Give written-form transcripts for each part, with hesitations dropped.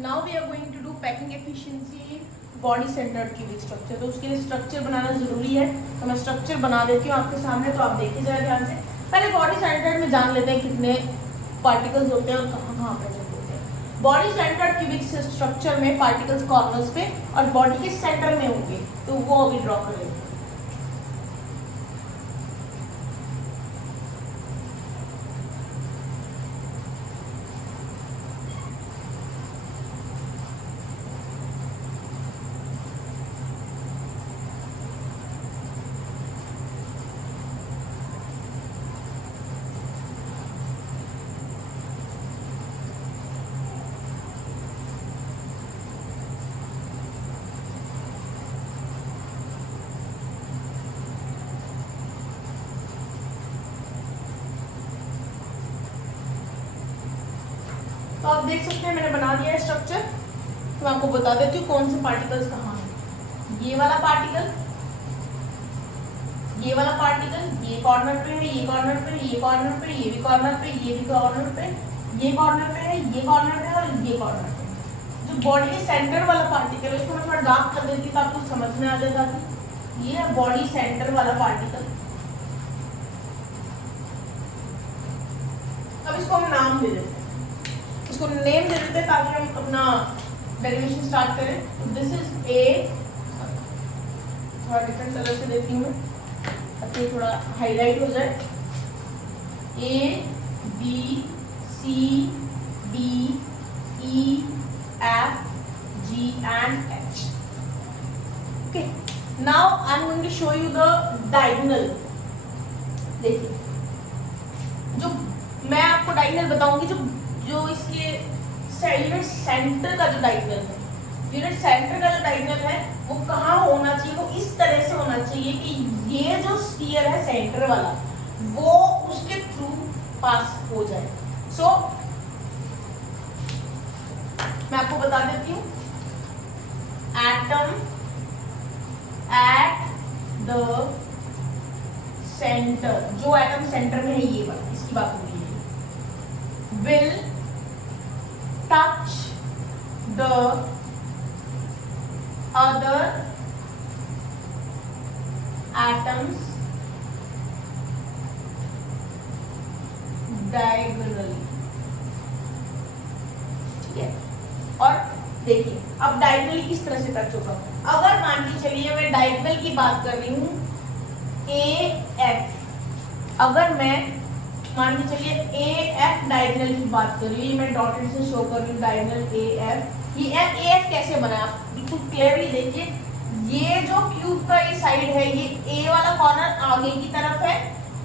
Now we are going to do packing efficiency body centred cubic structure. तो उसके लिए structure बनाना जरूरी है, तो मैं स्ट्रक्चर बना देती हूँ आपके सामने, तो आप देखे जाए ध्यान से। पहले बॉडी सेंटर्ड में जान लेते हैं कितने पार्टिकल्स होते हैं और कहाँ कहाँ प्रेजेंट होते हैं। बॉडी सेंटर्ड क्यूबिक स्ट्रक्चर में पार्टिकल्स कॉर्नर्स पे और बॉडी के सेंटर में होंगे, तो वो अभी ड्रॉ कर लेते हैं। तो आप देख सकते हैं मैंने बना दिया है स्ट्रक्चर। तो मैं आपको बता देती हूँ कौन से पार्टिकल्स कहाँ हैं। ये वाला पार्टिकल, ये वाला पार्टिकल, ये कॉर्नर पे है, ये कॉर्नर पे, ये कॉर्नर पे, ये भी कॉर्नर पे, ये भी कॉर्नर पे, ये कॉर्नर पे है, ये कॉर्नर पे और ये कॉर्नर पे। जो बॉडी के सेंटर वाला पार्टिकल है, इसको मैं थोड़ा डार्क कर देती तो आपको समझ में आ जाएगा कि ये है बॉडी सेंटर वाला पार्टिकल। अब इसको हम नाम दे देते हैं, इसको नेम दे देते हैं ताकि हम अपना डेरिवेशन स्टार्ट करें। तो दिस इज ए, थोड़ा डिफरेंट कलर से देती हूँ मैं ताकि थोड़ा हाईलाइट हो जाए। A B C D E F G and H. Okay, now I am going to show you the diagonal. देखिए, जो मैं आपको डायगोनल बताऊंगी, जो इसके यूनिट सेंटर का जो डायगोनल है, यूनिट सेंटर का जो डायगोनल है वो कहाँ होना चाहिए, वो इस तरह से होना चाहिए कि ये जो स्फीयर है सेंटर वाला वो उसके थ्रू पास हो जाए। सो मैं आपको बता देती हूँ, एटम एट द सेंटर, जो एटम सेंटर में है ये वाला, इसकी बात हो रही है, will touch the other atoms diagonally। ठीक है, और देखिए अब डायगोनली किस तरह से टच होगा। अगर मान के चलिए मैं डायगोनल की बात कर रही हूँ ए एफ, अगर मैं मान के चलिए ए एफ डायगोनल की बात कर रही हूँ, मैं डॉटेड से शो कर रही हूँ डायगोनल ए एफ। ये ए एफ कैसे बना, आप बिल्कुल क्लियरली देखिए। ये जो क्यूब का ये साइड है, ये ए वाला कॉर्नर आगे की तरफ है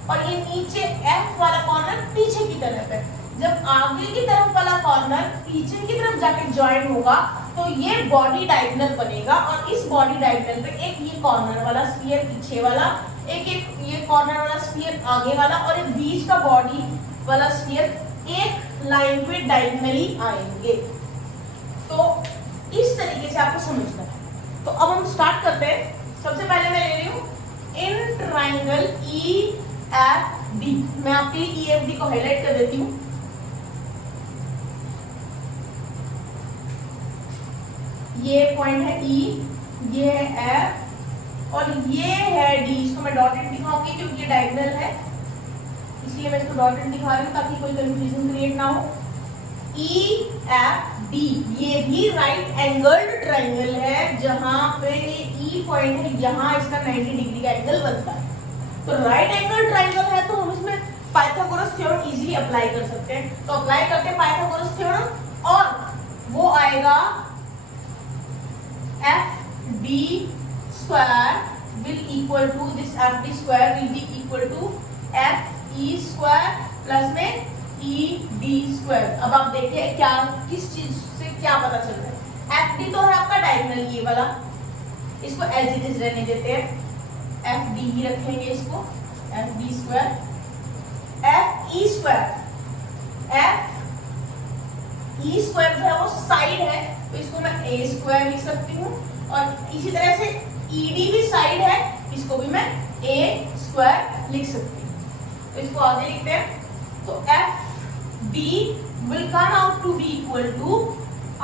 और ये नीचे एफ वाला कॉर्नर पीछे की तरफ है। जब आगे की तरफ वाला कॉर्नर पीछे की तरफ जाके ज्वाइन होगा तो ये बॉडी डायगोनल बनेगा, और इस बॉडी डायगोनल पे एक ये कॉर्नर वाला स्फीयर पीछे वाला, एक ये कॉर्नर वाला स्फीयर आगे वाला और एक बीच का बॉडी वाला स्फीयर एक लाइन पे डायगोनली आएंगे। तो इस तरीके से आपको समझना है। तो अब हम स्टार्ट करते हैं। सबसे पहले मैं ले रही हूँ in triangle E F D. मैं आपके लिए ई एफ डी को हाईलाइट कर देती हूँ। ये पॉइंट है ई, ये है एफ और ये है डी। इसको मैं डॉटेड दिखाऊंगी क्योंकि ये डायगोनल है, इसलिए मैं इसको डॉटेड दिखा रही हूँ ताकि कोई कंफ्यूजन क्रिएट ना हो। ई एफ डी ये भी राइट एंगल्ड ट्रायंगल है, जहां पे ई पॉइंट है, यहाँ इसका 90 डिग्री का एंगल बनता है। तो राइट एंगल ट्रायंगल है तो हम इसमें पाइथागोरस थ्योरम इजीली अप्लाई कर सकते हैं। तो अप्लाई करते हैं पाइथागोरस थ्योरम और वो आएगा F D square will equal to this F D square will be equal to F E square plus में ई डी स्क्वायर। अब आप देखिए क्या किस चीज से क्या पता चल रहा है। एफ डी तो है आपका डायगोनल ये वाला, इसको एज इट इज रहने देते हैं, एफ डी ही रखेंगे इसको, F D square. F E square, F E square जो है वो साइड है तो इसको मैं ए स्क्वायर लिख सकती हूँ, और इसी तरह से ईडी भी साइड है, इसको भी मैं ए स्क्वायर लिख सकती हूँ। तो इसको आगे लिखते हैं। तो F D will come out to be equal to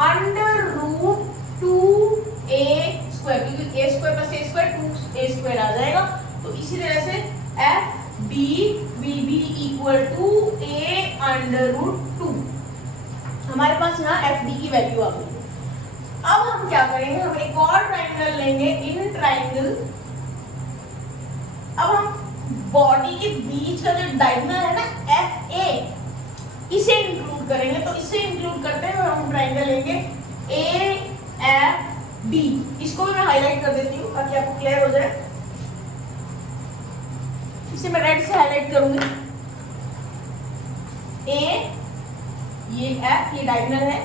under root 2a², क्योंकि a² + a² 2a² आ जाएगा। तो इसी तरह से F B will be equal to a under root 2। हमारे पास यहाँ एफ डी की वैल्यू आ गई। अब हम क्या करेंगे, हम एक और ट्राइंगल लेंगे, इन ट्राइंगल। अब हम बॉडी के बीच का जो डायगोनल है ना एफ ए, इसे इंक्लूड करेंगे। तो इसे इंक्लूड करते हुए हम ट्राइंगल लेंगे ए एफ बी। इसको भी मैं हाईलाइट कर देती हूँ ताकि आपको क्लियर हो जाए। इसे मैं रेड से हाईलाइट करूंगी। ए, ये एफ, ये डायगोनल है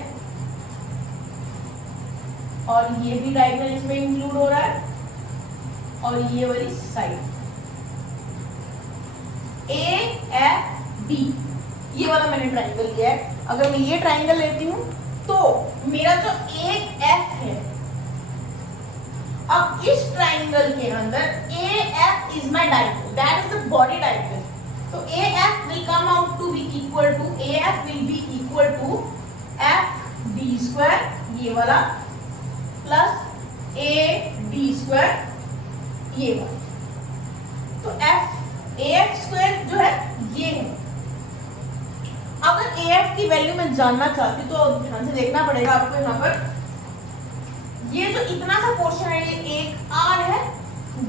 और ये भी डायगोनल इसमें इंक्लूड हो रहा है, और ये वाली साइड ए एफ बी, ये वाला मैंने ट्राइंगल लिया है। अगर मैं ये ट्राइंगल लेती हूं तो मेरा जो ए एफ है, अब इस ट्राइंगल के अंदर A F is my diagonal, that is the body diagonal. तो A F will come out to be equal to, A F will be equal to F B square, ये वाला, plus A B square, ये वाला। तो F A F square जो है ये है। अगर ए एफ की वैल्यू मैं जानना चाहती हूँ तो ध्यान से देखना पड़ेगा आपको। यहाँ पर ये जो इतना सा पोर्शन है, ये एक आर है,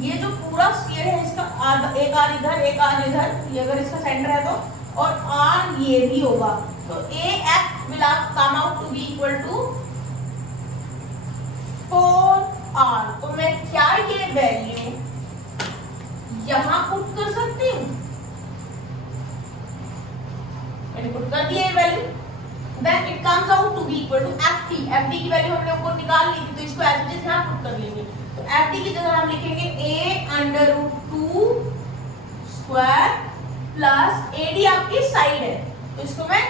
ये जो पूरा स्फीयर है इसका आधा, एक आर इधर एक आर इधर, ये अगर इसका सेंटर है तो, और आर ये भी होगा। तो A F will come out to be equal to 4r। तो मैं क्या ये वैल्यू यहां पुट कर सकती हूँ? मैंने पुट कर दिया ये value. Then it comes out to be equal to F D. F D की वैल्यू हमने ऊपर निकाल ली थी, तो इसको एज इट इज यहां पुट कर लेंगे। तो एफ डी की जगह हम लिखेंगे a under root 2 square plus A D आपकी साइड है, तो इसको मैं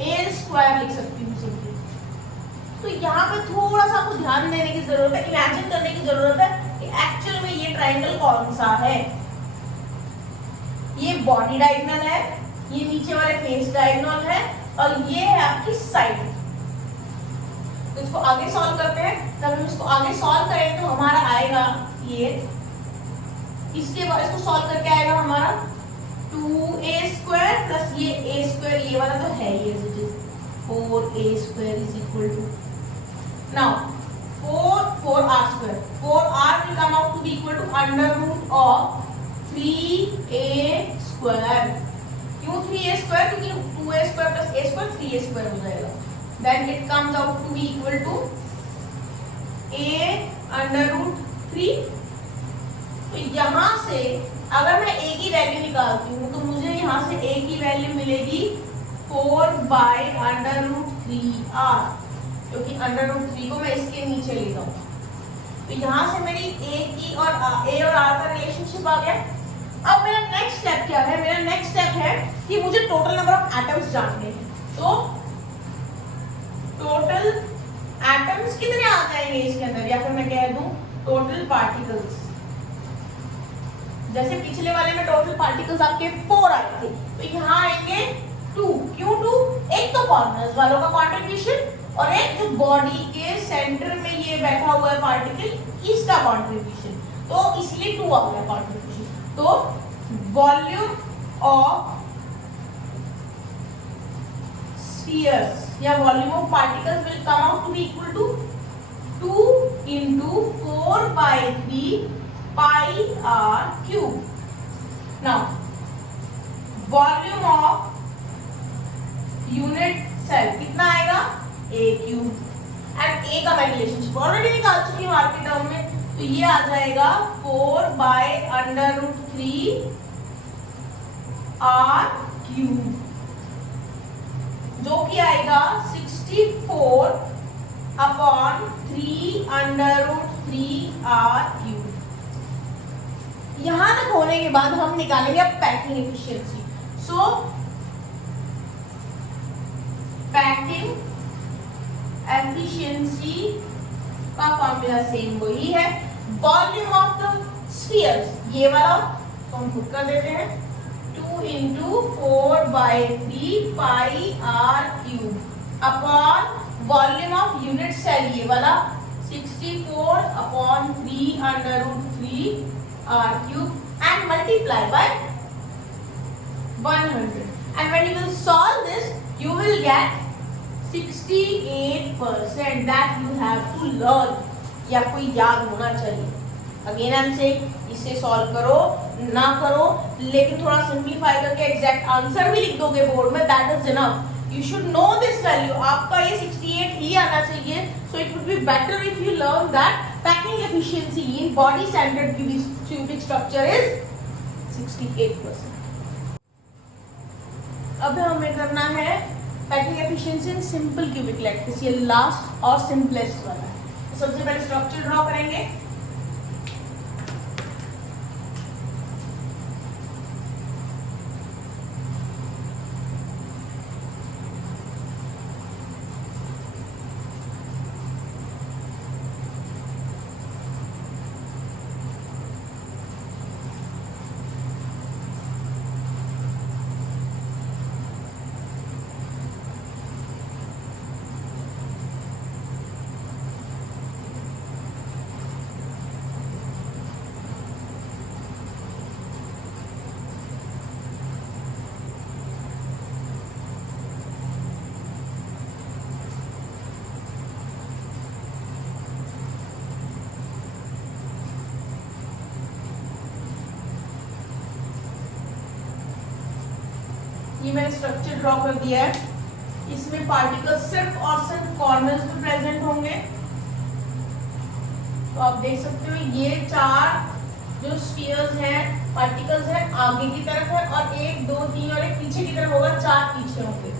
a स्क्वायर लिख सकती हूँ सिंपली। तो यहाँ पे थोड़ा सा आपको ध्यान देने की जरूरत है, इमेजिन करने की जरूरत है कि एक्चुअल में ये ट्राइंगल कौन सा है। ये बॉडी डायगोनल है, ये नीचे वाले फेस डायगोनल है, और ये है आपकी साइड। तो इसको आगे सॉल्व करते हैं। जब हम इसको आगे सॉल्व करेंगे तो हमारा आएगा ये, इसके बाद इसको सॉल्व करके आएगा हमारा 2a² प्लस ये a², ये वाला तो है ये 4a² is equal to, now 4r², 4r will come out to be equal to under root of 3a²। क्यों 3a²? क्योंकि 2a² प्लस a² 3a² हो जाएगा। Then it comes out to be equal to a under root 3। तो यहाँ से अगर मैं a की वैल्यू निकालती हूँ तो मुझे यहाँ से a की वैल्यू मिलेगी 4/√3r, क्योंकि √3 को मैं इसके नीचे ले जाऊँ। तो यहाँ से मेरी a की और a और r का रिलेशनशिप आ गया। अब मेरा नेक्स्ट स्टेप क्या है? मेरा नेक्स्ट स्टेप है कि मुझे टोटल नंबर ऑफ एटम्स जानने हैं। तो टोटल एटम्स कितने आ जाएंगे इसके अंदर, या फिर मैं कह दूं टोटल पार्टिकल्स। जैसे पिछले वाले में टोटल पार्टिकल्स आपके 4 आए थे, तो यहाँ आएंगे 2। क्यों 2? एक तो कॉर्नर्स वालों का कंट्रीब्यूशन और एक जो बॉडी के सेंटर में ये बैठा हुआ है पार्टिकल, इसका कंट्रीब्यूशन, तो इसलिए 2 आ गया कंट्रीब्यूशन। तो वॉल्यूम ऑफ स्फीयर्स या volume of particles will come out to be equal to 2 into 4/3 pi r cube. Now volume of unit cell कितना आएगा? a cube. एंड a का मैं रिलेशनशिप ऑलरेडी निकाल चुकी हूँ r के टर्म में, तो ये आ जाएगा 4/√3 r क्यूब, जो कि आएगा 64/3√3 r क्यूब। यहां तक होने के बाद हम निकालेंगे अब पैकिंग एफिशिएंसी। सो पैकिंग एफिशिएंसी का फॉर्मूला सेम वही है। वॉल्यूम ऑफ द स्फीयर्स, ये वाला तो हम खुद कर देते हैं, 2 into 4/3 pi r cube upon volume of unit cell ये वाला 64/3 r cube and multiply by 100. And when you will solve this, you will get 68% that you have to learn. ये आपको याद होना चाहिए. Again I'm saying, इसे solve करो ना करो, लेकिन थोड़ा सिंप्लीफाई करके एग्जैक्ट आंसर भी लिख दोगे बोर्ड में, that is enough. You should know this value. आपका ये 68 ही आना चाहिए. So it would be better if you learn that packing efficiency in body centered cubic structure is 68%. अब हमें करना है packing efficiency in simple cubic lattice. ये last और सिंपलेस्ट वाला है. तो सबसे पहले स्ट्रक्चर ड्रॉ करेंगे. ये मैंने स्ट्रक्चर ड्रॉ कर दिया है. इसमें पार्टिकल्स सिर्फ और सिर्फ कॉर्नर्स पे प्रेजेंट होंगे. तो आप देख सकते हो ये 4 जो स्फीयर्स हैं, पार्टिकल्स हैं, आगे की तरफ है और 1 2 3 और एक पीछे की तरफ होगा. 4 पीछे होंगे.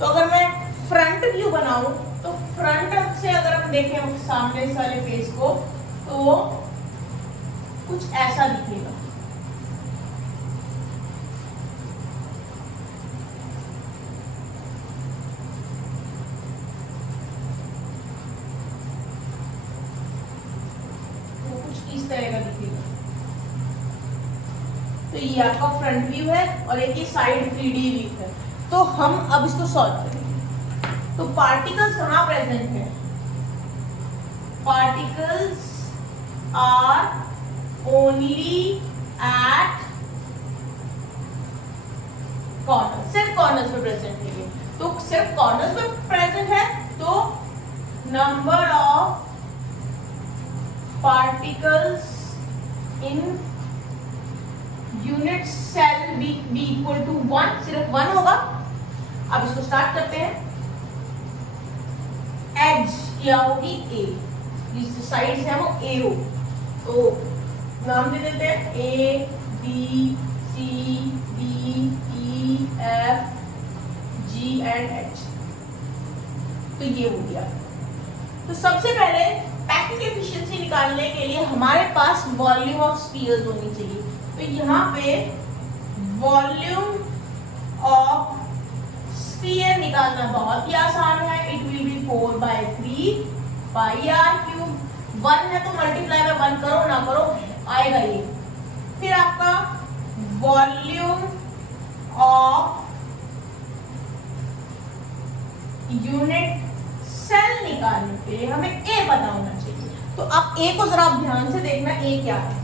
तो अगर मैं फ्रंट व्यू बनाऊं तो फ्रंट से अगर हम देखें सामने वाले फेस को तो कुछ ऐसा दिखेगा. इस तरह का दिखेगा. तो ये आपका फ्रंट व्यू है और एक ये साइड 3D व्यू है. तो हम अब इसको सॉल्व करेंगे. तो पार्टिकल्स कहाँ प्रेजेंट है? Particles are only at corner. सिर्फ कॉर्नर्स पे प्रेजेंट है. तो सिर्फ कॉर्नर्स पे प्रेजेंट है तो number of particles in unit cell be equal to 1. सिर्फ 1 होगा. अब इसको स्टार्ट करते हैं. एज क्या होगी? A. जिस साइड्स है वो A हो. तो नाम दे देते हैं A B C D E F G and H. तो ये हो गया. तो सबसे पहले पैकिंग एफिशिएंसी निकालने के लिए हमारे पास वॉल्यूम ऑफ स्फीयर्स होनी चाहिए. तो यहाँ पे वॉल्यूम ऑफ स्फीयर निकालना बहुत ही आसान है. It will be 4/3 pi r cube. 1 है तो मल्टीप्लाई बाय 1 करो ना करो आएगा ये. फिर आपका वॉल्यूम ऑफ यूनिट सेल निकालने के लिए हमें A पता होना चाहिए. तो आप A को जरा ध्यान से देखना. A क्या है?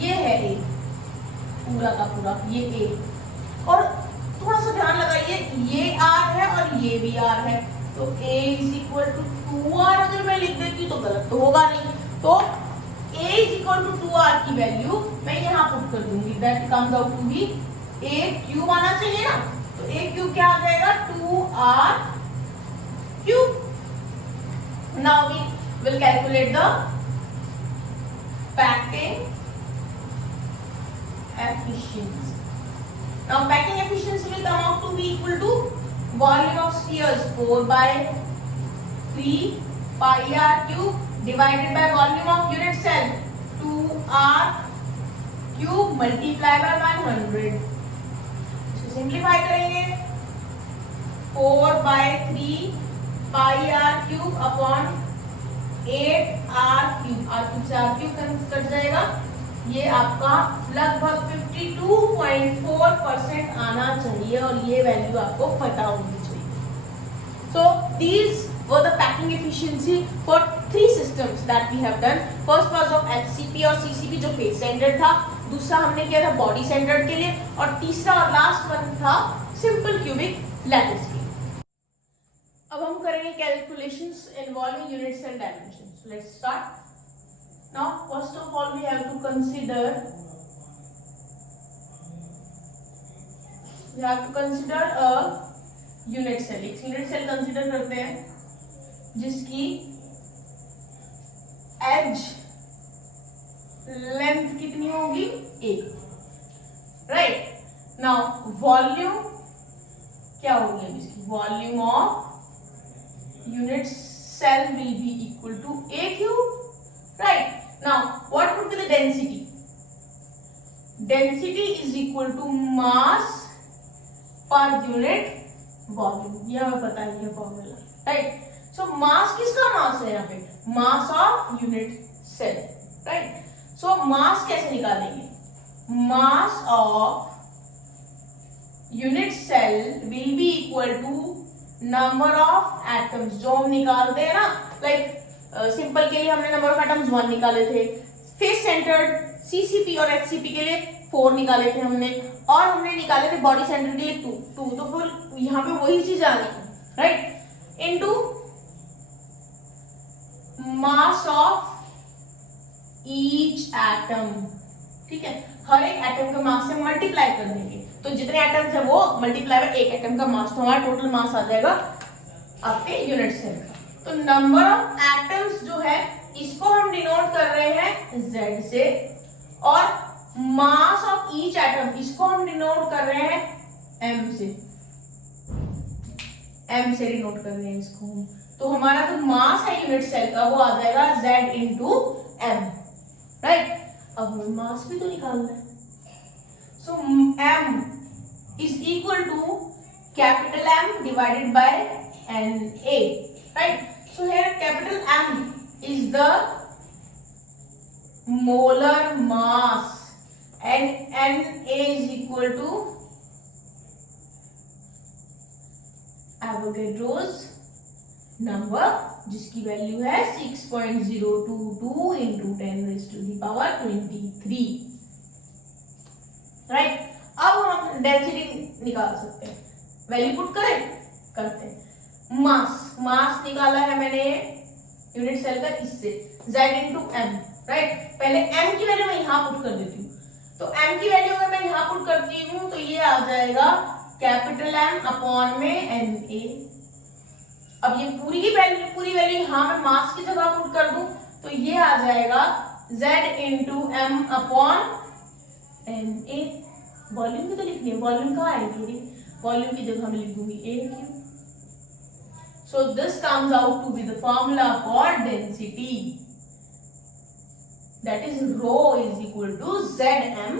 ये है A पूरा का पूरा. ये A और थोड़ा सा ध्यान लगाइए ये R है और ये भी R है. तो A is equal to 2R अगर मैं लिख देती तो गलत तो होगा नहीं. तो A is equal to 2R की वैल्यू मैं यहाँ पुट कर दूंगी. That comes out to be A cube आना चाहिए ना. तो A क्यूब क्या आ जाएगा? 2R cube. Now we will calculate the packing efficiency. Now packing efficiency will come out to be equal to volume of spheres 4/3 pi r cube divided by volume of unit cell 2r cube multiplied by 100. इसको simplify करेंगे. 4/3 पाई r cube upon 8r cube. r cube से r cube cut जाएगा. ये आपका लगभग 52.4% आना चाहिए और ये वैल्यू आपको पता होनी चाहिए. So these were the packing efficiency for 3 systems that we have done. First was of HCP और सीसीपी जो फेस सेंटर्ड था, दूसरा हमने किया था बॉडी सेंटर्ड के लिए, और तीसरा और लास्ट वन था सिंपल क्यूबिक लैटिस के। अब हम करेंगे calculations involving unit cell dimensions. Let's start. Now first of all we have to consider a unit cell. एक यूनिट सेल कंसीडर करते हैं जिसकी एज लेंथ कितनी होगी, 1, राइट। नाउ वॉल्यूम क्या होगी, इसकी volume of unit cell will be equal to a cube, right. Now what would be the density? Density is equal to mass per unit volume, यह हमें पता है, ये फॉर्मूला, राइट। सो मास किसका मास है यहाँ पे? Mass of unit cell, right. So mass कैसे निकालेंगे? Mass of unit cell will be equal to number of atoms, जो हम निकालते हैं ना, लाइक सिंपल के लिए हमने नंबर ऑफ एटम्स 1 निकाले थे, फेस सेंटर्ड सीसीपी और एचसीपी के लिए 4 निकाले थे हमने, और हमने निकाले थे बॉडी सेंटर के लिए 2, तो फिर यहाँ पे वही चीज आ गई, right, into mass of each atom, ठीक है। हर एक एटम का मास से मल्टीप्लाई कर देंगे, तो जितने एटम्स है वो मल्टीप्लाई बाय एक एटम का मास, तो हमारा टोटल मास आ जाएगा आपके यूनिट सेल का। तो नंबर ऑफ एटम्स जो है इसको हम डिनोट कर रहे हैं Z से, और मास ऑफ ईच एटम इसको हम डिनोट कर रहे हैं M से, M से डिनोट कर रहे हैं इसको हम। तो हमारा जो मास है यूनिट सेल का वो आ जाएगा Z इंटू M, राइट। अब हमें मास भी तो निकालना है, so M is equal to capital M divided by NA, right. So here capital M is the molar mass and Na is equal to Avogadro's number, जिसकी वैल्यू है 6.022 इंटू 10⁻23, राइट। अब हम डेंसिटी निकाल सकते हैं, वैल्यू पुट करें, करते हैं। मास निकाला है मैंने यूनिट सेल का इससे, Z इंटू M, राइट। पहले M की वैल्यू मैं यहाँ पुट कर देती हूँ, तो M की वैल्यू अगर मैं यहाँ पुट करती हूँ तो ये आ जाएगा कैपिटल M अपॉन में Na। अब ये पूरी वैल्यू यहाँ मैं मास की जगह पुट कर दूं तो ये आ जाएगा Z into M upon Na। Volume भी तो लिखनी है, वॉल्यूम कहाँ आएगी, वॉल्यूम की जगह मैं लिख दूंगी A cube. So this comes out to be the formula for density, that is rho is equal to Zm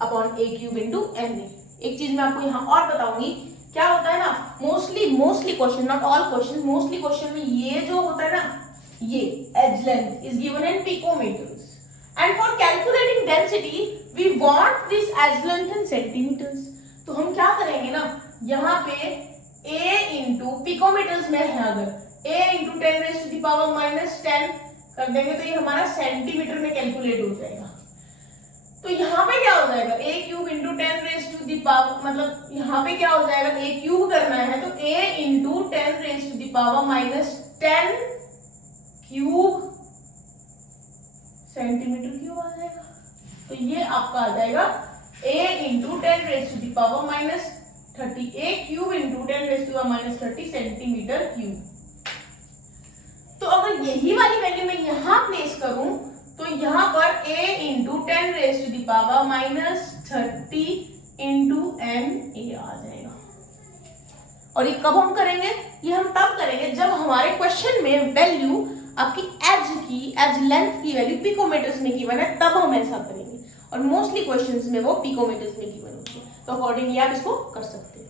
upon A cube into Na। एक चीज मैं आपको यहाँ और बताऊंगी, क्या होता है ना, mostly question, not all question, mostly question में ये जो होता है ना, ये edge length is given in picometres, and for calculating density we want this edge length in centimetres. तो हम क्या करेंगे ना, यहाँ पे A इंटू पिकोमीटर्स में है, अगर A इंटू 10⁻⁻10 कर देंगे तो ये हमारा सेंटीमीटर में कैलकुलेट हो जाएगा। तो यहाँ पे क्या हो जाएगा, A क्यूब इंटू 10⁻, मतलब यहाँ पे क्या हो जाएगा, A क्यूब करना है तो A into 10⁻10 cube centimetre cube आ जाएगा। तो ये आपका आ जाएगा A into 10⁻⁻30, A cube into 10⁻30 centimetre cube. तो अगर यही वाली वैल्यू मैं यहाँ प्लेस करूं तो यहाँ पर A इंटू 10⁻30 इंटू Na आ जाएगा। और ये कब हम करेंगे, ये हम तब करेंगे जब हमारे क्वेश्चन में वैल्यू आपकी एज लेंथ की वैल्यू पिकोमीटर्स में गिवन है, तब हम ऐसा करेंगे। और मोस्टली क्वेश्चंस में वो पिकोमीटर्स में गिवन होती है, तो अकॉर्डिंगली आप इसको कर सकते हैं।